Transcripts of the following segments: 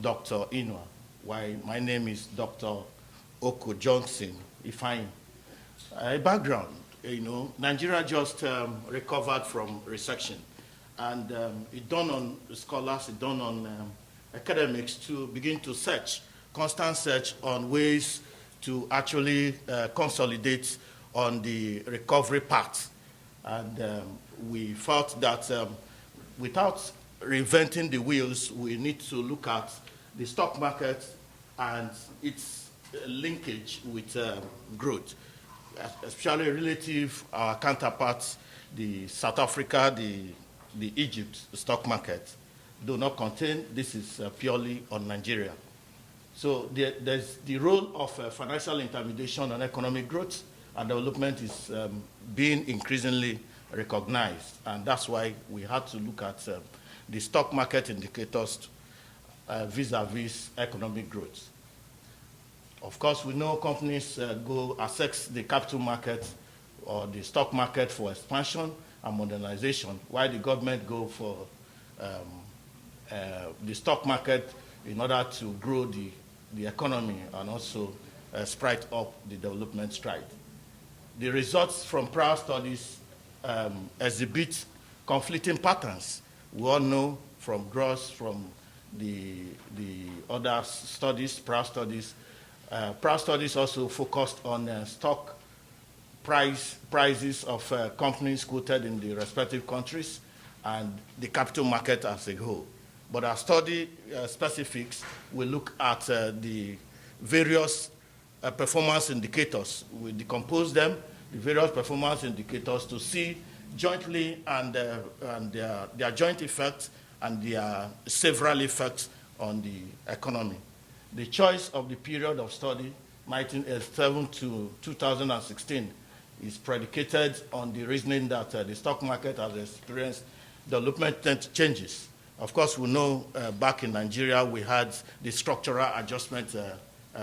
Dr. Inwa, while my name is Dr. Okoh Johnson Ifeanyimov. Background, Nigeria just recovered from recession, and it dawned on scholars, it dawned on academics to begin to constant search on ways to actually consolidate on the recovery path. And we felt that without reinventing the wheels, we need to look at the stock market and its linkage with growth, especially relative our counterparts, the South Africa, the Egypt stock market, do not contain. This is purely on Nigeria. So there's the role of financial intermediation on economic growth and development is being increasingly recognized, and that's why we had to look at the stock market indicators vis-a-vis economic growth. Of course, we know companies go access the capital market or the stock market for expansion and modernization, while the government go for the stock market in order to grow the economy and also sprite up the development stride. The results from prior studies exhibit conflicting patterns. We all know from Gross, from the other studies, prior studies. Prior studies also focused on stock prices of companies quoted in the respective countries and the capital market as a whole. But our study specifics will look at the various performance indicators. We decompose them, the various performance indicators, to see jointly and their joint effects and their several effects on the economy. The choice of the period of study, 1987 to 2016, is predicated on the reasoning that the stock market has experienced development changes. Of course, we know back in Nigeria we had the structural adjustment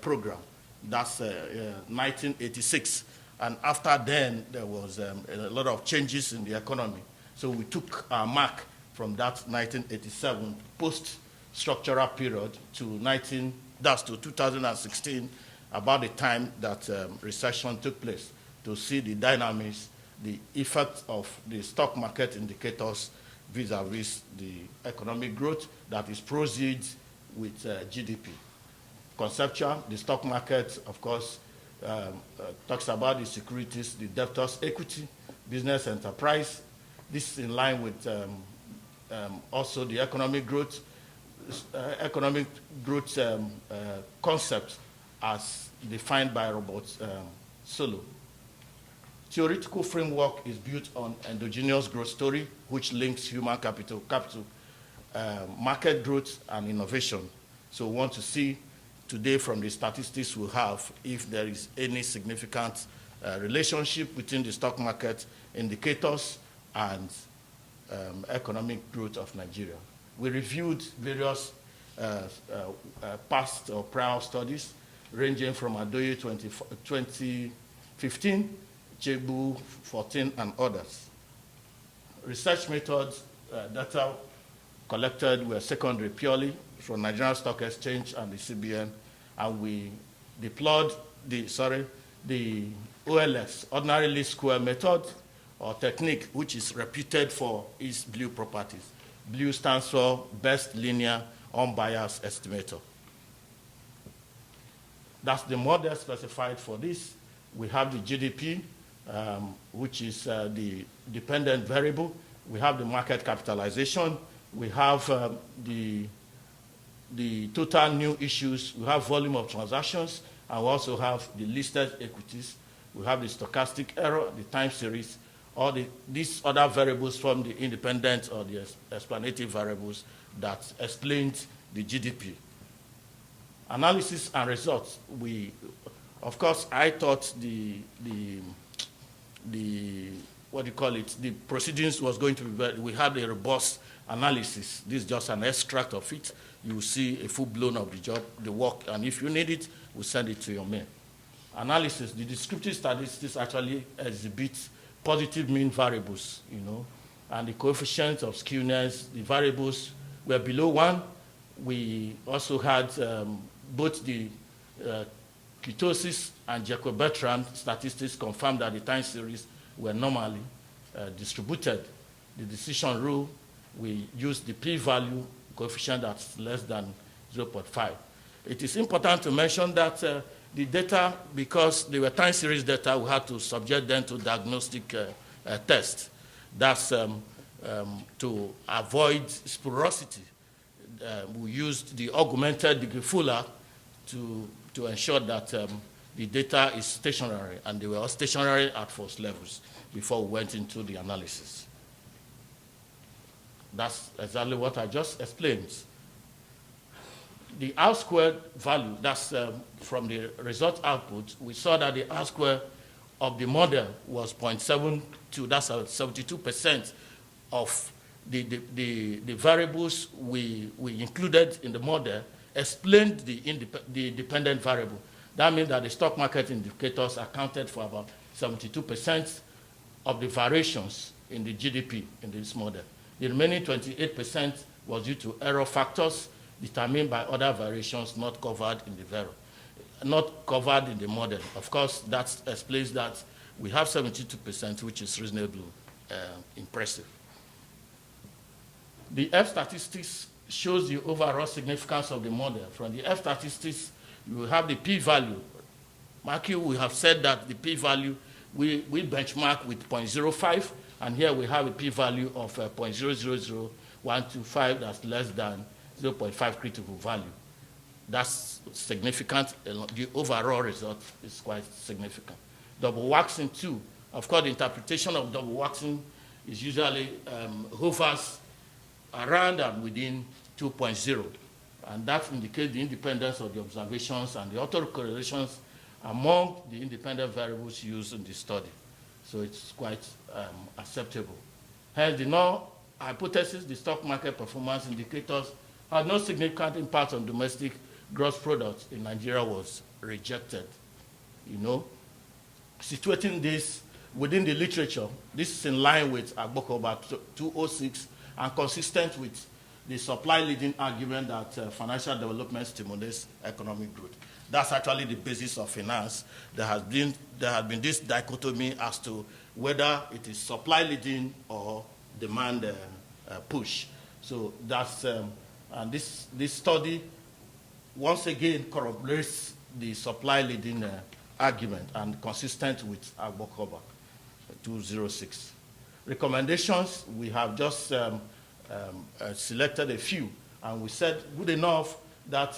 program. That's 1986. And after then, there was a lot of changes in the economy. So we took our mark from that 1987 post-structural period to 2016, about the time that recession took place, to see the dynamics, the effect of the stock market indicators vis-a-vis the economic growth that is proceeds with GDP. Conceptual, the stock market, of course, talks about the securities, the debtors' equity, business enterprise. This is in line with also the economic growth concept as defined by Robert Solow. Theoretical framework is built on endogenous growth story, which links human capital, market growth, and innovation. So we want to see today from the statistics we have if there is any significant relationship between the stock market indicators and economic growth of Nigeria. We reviewed various past or prior studies ranging from Adoye 2015, Chebu 14, and others. Research methods, data collected were secondary purely from Nigerian Stock Exchange and the CBN, and we deployed the OLS, ordinary least square method or technique, which is reputed for its BLUE properties. BLUE stands for Best Linear Unbiased Estimator. That's the model specified for this. We have the GDP, which is the dependent variable. We have the market capitalization. We have the total new issues. We have volume of transactions, and we also have the listed equities. We have the stochastic error, the time series. All these other variables from the independent or the explanative variables that explained the GDP. Analysis and results. Of course, I thought the proceedings was going to be very, we had a robust analysis. This is just an extract of it. You will see a full-blown of the job, the work, and if you need it, we'll send it to your mail. Analysis, the descriptive statistics actually exhibit positive mean variables, and the coefficient of skewness, the variables were below 1, We also had both the ketosis and Jacob-Bertrand statistics confirmed that the time series were normally distributed. The decision rule, we used the p-value coefficient that's less than 0.5. It is important to mention that the data, because they were time series data, we had to subject them to diagnostic tests. That's to avoid sporosity. We used the augmented degree Fuller to ensure that the data is stationary, and they were all stationary at first levels before we went into the analysis. That's exactly what I just explained. The R-squared value, that's from the result output, we saw that the R-squared of the model was 0.72, that's 72% of the variables we included in the model explained the dependent variable. That means that the stock market indicators accounted for about 72% of the variations in the GDP in this model. The remaining 28% was due to error factors determined by other variations not covered in the model. Of course, that explains that we have 72%, which is reasonably impressive. The F statistics shows the overall significance of the model. From the F statistics, you have the p-value. Mark you, we have said that the p-value, we benchmark with 0.05, and here we have a p-value of 0.000125, that's less than 0.5 critical value. That's significant. The overall result is quite significant. Double waxing too. Of course, the interpretation of double waxing is usually hovers around and within 2.0. And that indicates the independence of the observations and the autocorrelations among the independent variables used in the study. So it's quite acceptable. Hence, the null hypothesis, the stock market performance indicators, had no significant impact on domestic gross product in Nigeria was rejected. You know, situating this within the literature, this is in line with Okoh about 206 and consistent with the supply leading argument that financial development stimulates economic growth. That's actually the basis of finance. There has been this dichotomy as to whether it is supply leading or demand push. So that's and this study once again corroborates the supply leading argument and consistent with Okoh 206. Recommendations, we have just selected a few, and we said good enough that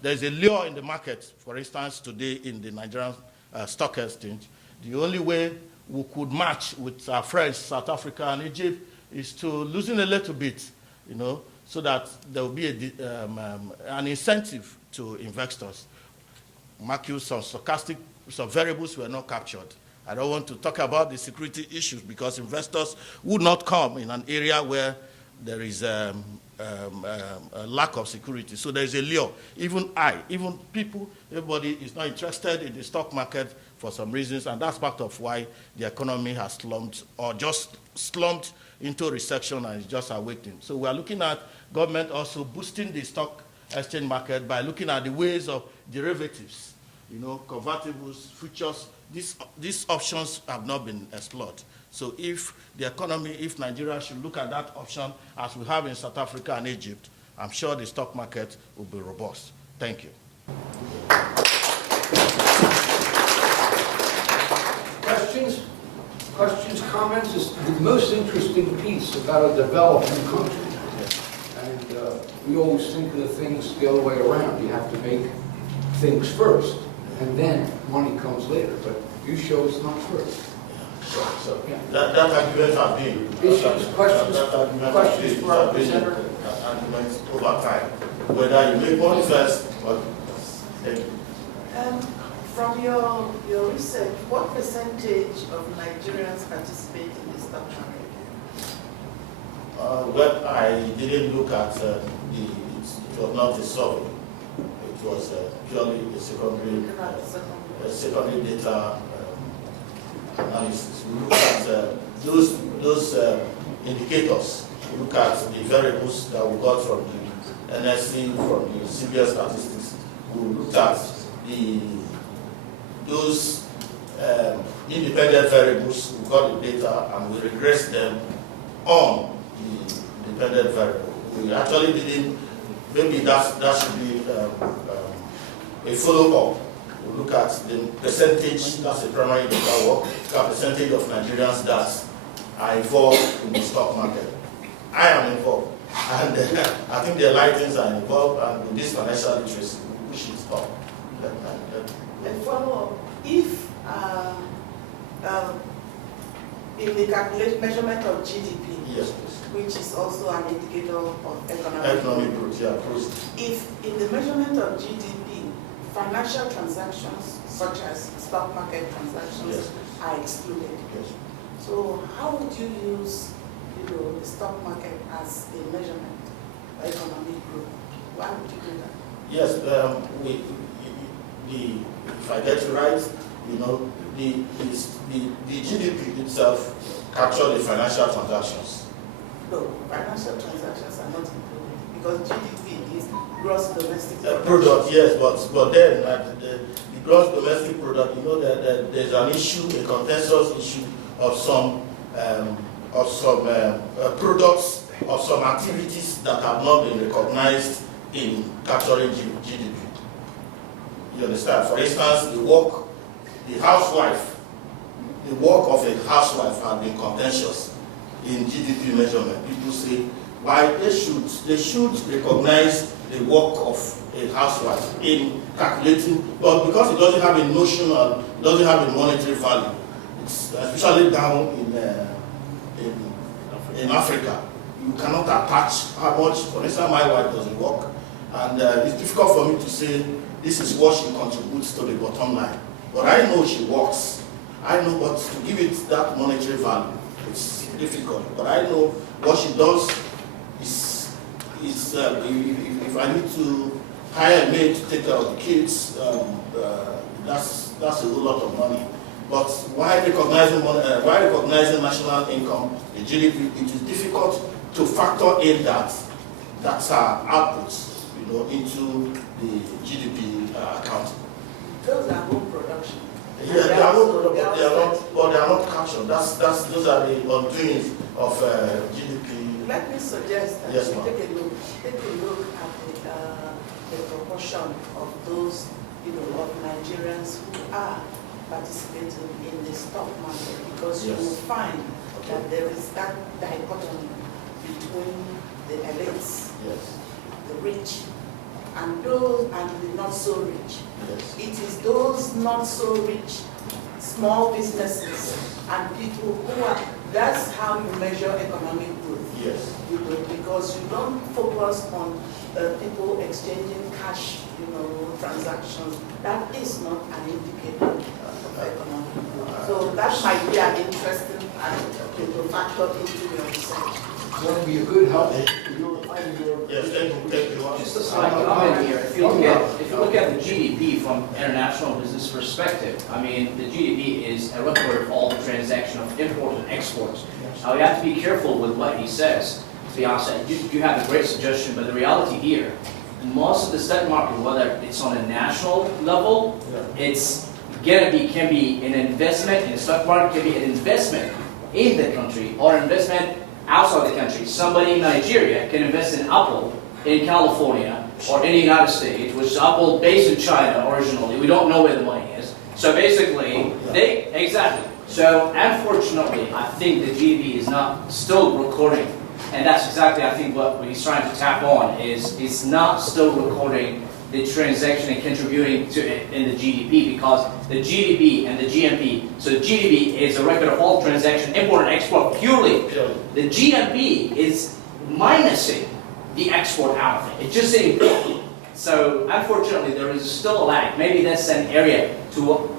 there's a lure in the market. For instance, today in the Nigerian stock exchange, the only way we could match with our friends, South Africa and Egypt, is to loosen a little bit, you know, so that there will be an incentive to investors. Mark you, some variables were not captured. I don't want to talk about the security issues because investors would not come in an area where there is a lack of security. So there is a lure. Even people, everybody is not interested in the stock market for some reasons, and that's part of why the economy has slumped or just slumped into recession and is just awakening. So we are looking at government also boosting the stock exchange market by looking at the ways of derivatives, you know, convertibles, futures. These options have not been explored. So if the economy, if Nigeria should look at that option as we have in South Africa and Egypt, I'm sure the stock market will be robust. Thank you. Questions, comments? Is the most interesting piece about a developing country. And we always think of the things the other way around. You have to make things first, and then money comes later. But you show it's not first. So yeah. That argument has been issues, questions for our presenter. Arguments over time, whether you make money first or thank you. From your research, what percentage of Nigerians participate in the stock market? Well, I didn't look at it was not a survey. It was purely a secondary data analysis. We look at those indicators. We look at the variables that we got from the NSC, from the CBS statistics, we looked at those independent variables, we got the data, and we regressed them on the dependent variable. We actually didn't, maybe that should be a follow-up. We look at the percentage, that's a primary data work, the percentage of Nigerians that are involved in the stock market. I am involved, and I think the Lightings are involved, and with this financial literacy, we should stop. And follow up, if in the calculation measurement of GDP, yes, please. which is also an indicator of Economic growth, yeah, growth. if in the measurement of GDP, financial transactions such as stock market transactions Yes. are excluded. Yes. So how would you use, the stock market as a measurement of economic growth? Why would you do that? Yes, if I get it right, the GDP itself captures the financial transactions. No, financial transactions are not included because GDP is gross domestic Product, yes, but then the gross domestic product, that there's an issue, a contentious issue of some products, of some activities that have not been recognized in capturing GDP. You understand? For instance, the work of a housewife has been contentious in GDP measurement. People say why they should recognize the work of a housewife in calculating, but because it doesn't have a notional, doesn't have a monetary value, it's especially down in Africa, you cannot attach how much. For instance, my wife doesn't work, and it's difficult for me to say this is what she contributes to the bottom line. But I know she works. I know, but to give it that monetary value, it's difficult. But I know what she does is if I need to hire a maid to take care of the kids, that's a whole lot of money. But why recognizing national income, the GDP, it is difficult to factor in that's our outputs, into the GDP account. Those are home production. Yeah, they are home production, but they are not captured. Those are the undoings of GDP. Let me suggest that Yes, we ma'am. take a look at the proportion of those, of Nigerians who are participating in the stock market, because you Yes. will find that there is that dichotomy between the elites, Yes. the rich, and those and the not so rich. Yes. It is those not so rich, small businesses and people who are, that's how you measure economic growth. Yes. Because you don't focus on people exchanging cash, transactions. That is not an indicator of economic growth. So that might be an interesting factor into your research. That would be a good help. Yes, thank you. Just a side comment here. If you look at the GDP from international business perspective, I mean, the GDP is a record of all the transaction of imports and exports. Now, you have to be careful with what he says. To be honest, you have a great suggestion, but the reality here, most of the stock market, whether it's on a national level, it's can be an investment in the stock market, can be an investment in the country or investment outside the country. Somebody in Nigeria can invest in Apple in California or in the United States, which is Apple based in China originally. We don't know where the money is. So basically, exactly. So unfortunately, I think the GDP is not still recording, and that's exactly, I think, what he's trying to tap on is it's not still recording the transaction and contributing to it in the GDP, because the GDP and the GNP, so GDP is a record of all transaction, import and export purely. The GNP is minusing the export out of it. It's just saying, so unfortunately there is still a lag. Maybe that's an area to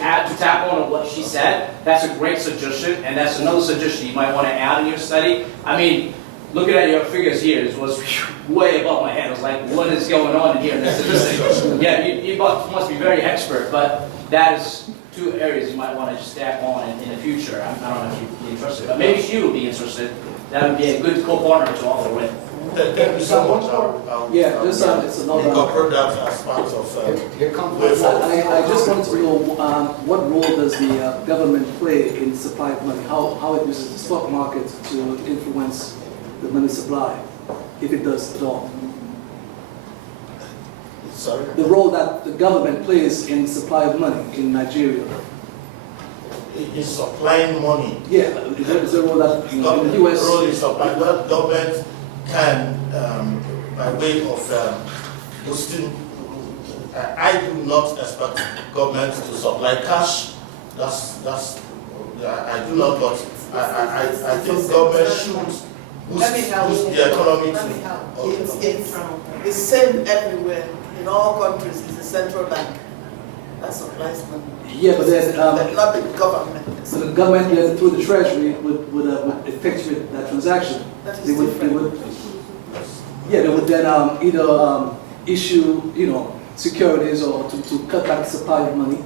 tap on what she said. That's a great suggestion, and that's another suggestion you might want to add in your study. I mean, looking at your figures here, it was way above my head. I was like, what is going on in here? And this thing. Yeah, you must be very expert, but that is two areas you might want to just tap on in the future. I don't know if you'd be interested, but maybe she would be interested. That would be a good co-partner to author with. Thank you so much. Yeah, just it's another. Incorporate that as part of. Here comes way my forward. I just wanted to know what role does the government play in supply of money? How it uses the stock market to influence the money supply, if it does at all? Sorry? The role that the government plays in supply of money in Nigeria. In supplying money. Yeah, is there a role that in the US? Role is supplying. What government can, by way of boosting. I do not expect government to supply cash. I do not, but I think government should boost the economy Let me help. to. It's same everywhere. In all countries, it's the central bank that supplies money. Yeah, but then But not the government. so the government then, through the treasury would effectuate that transaction. That is They would, different. yeah, they would then either issue, securities or to cut back the supply of money.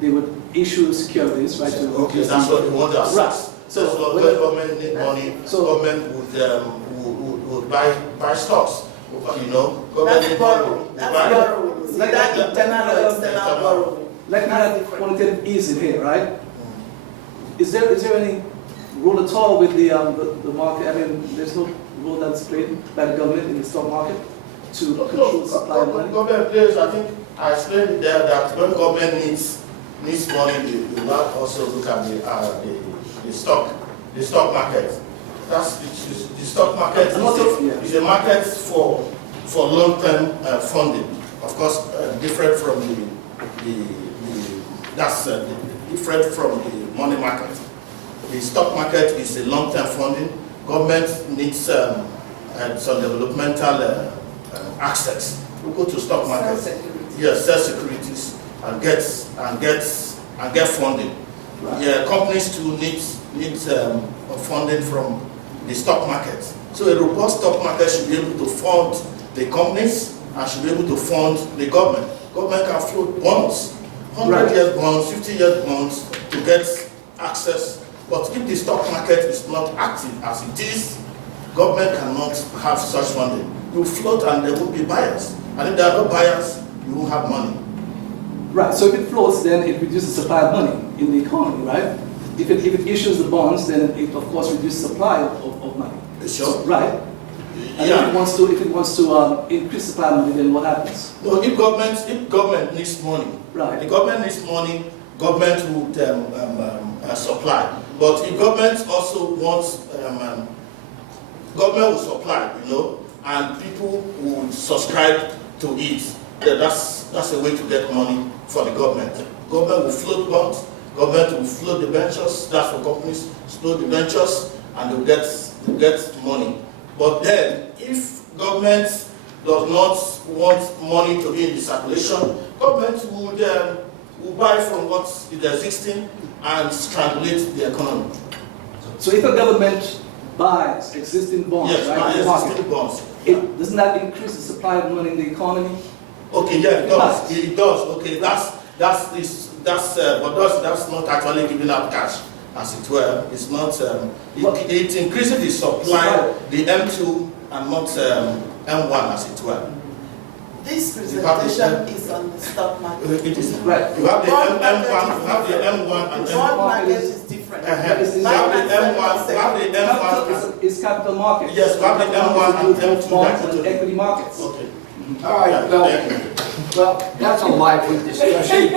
They would issue securities, right? Okay, that's what you want to assess. Right. So when government need money, government would buy stocks. Government That's need borrowing. money. That's Buy- borrowing. See, that internal or external borrowing. Like that quantitative easing here, right? Is there any role at all with the market? I mean, there's no role that's played by the government in the stock market to control the supply of money? Government plays, I think I explained there that when government needs money, they will not also look at the stock market. That's the stock market is a market for long-term funding. Of course, different from different from the money market. The stock market is a long-term funding. Government needs some developmental access. We go to stock market, yes, sell securities and get funding. Right. Yeah, companies too need funding from the stock market. So a robust stock market should be able to fund the companies and should be able to fund the government. Government can float bonds, 100 years bonds, 50 years bonds to get access. But if the stock market is not active as it is, government cannot have such funding. You float and there will be buyers. And if there are no buyers, you won't have money. Right, so if it floats, then it reduces the supply of money in the economy, right? If it issues the bonds, then it of course reduces supply of money. Sure. Right? And Yeah. if it wants to increase supply of money, then what happens? No, if government needs money, Right. the government needs money, government would supply. But if government also wants, government will supply, and people will subscribe to it. Yeah, that's a way to get money for the government. Government will float bonds, government will float the ventures, that's for companies, float the ventures, and they'll get money. But then, if government does not want money to be in the circulation, government would buy from what is existing and strangulate the economy. So if a government buys existing bonds, Yes, right, buy in the market, existing bonds. doesn't that increase the supply of money in the economy? Okay, yeah, it does. But- It does. Okay, that's not actually giving out cash, as it were. It's not. It increases the supply, the M2, and not M1, as it were. This presentation is on the stock market. It is. Right. You have the Bond M1, market you have the M1, and The M2. bond market is different. You have the M1, you have the M1. It's capital markets. Yes, we have the M1 and M2 bonds that and equity markets. Okay. All right, Yeah, thank you. well, that's a lively discussion.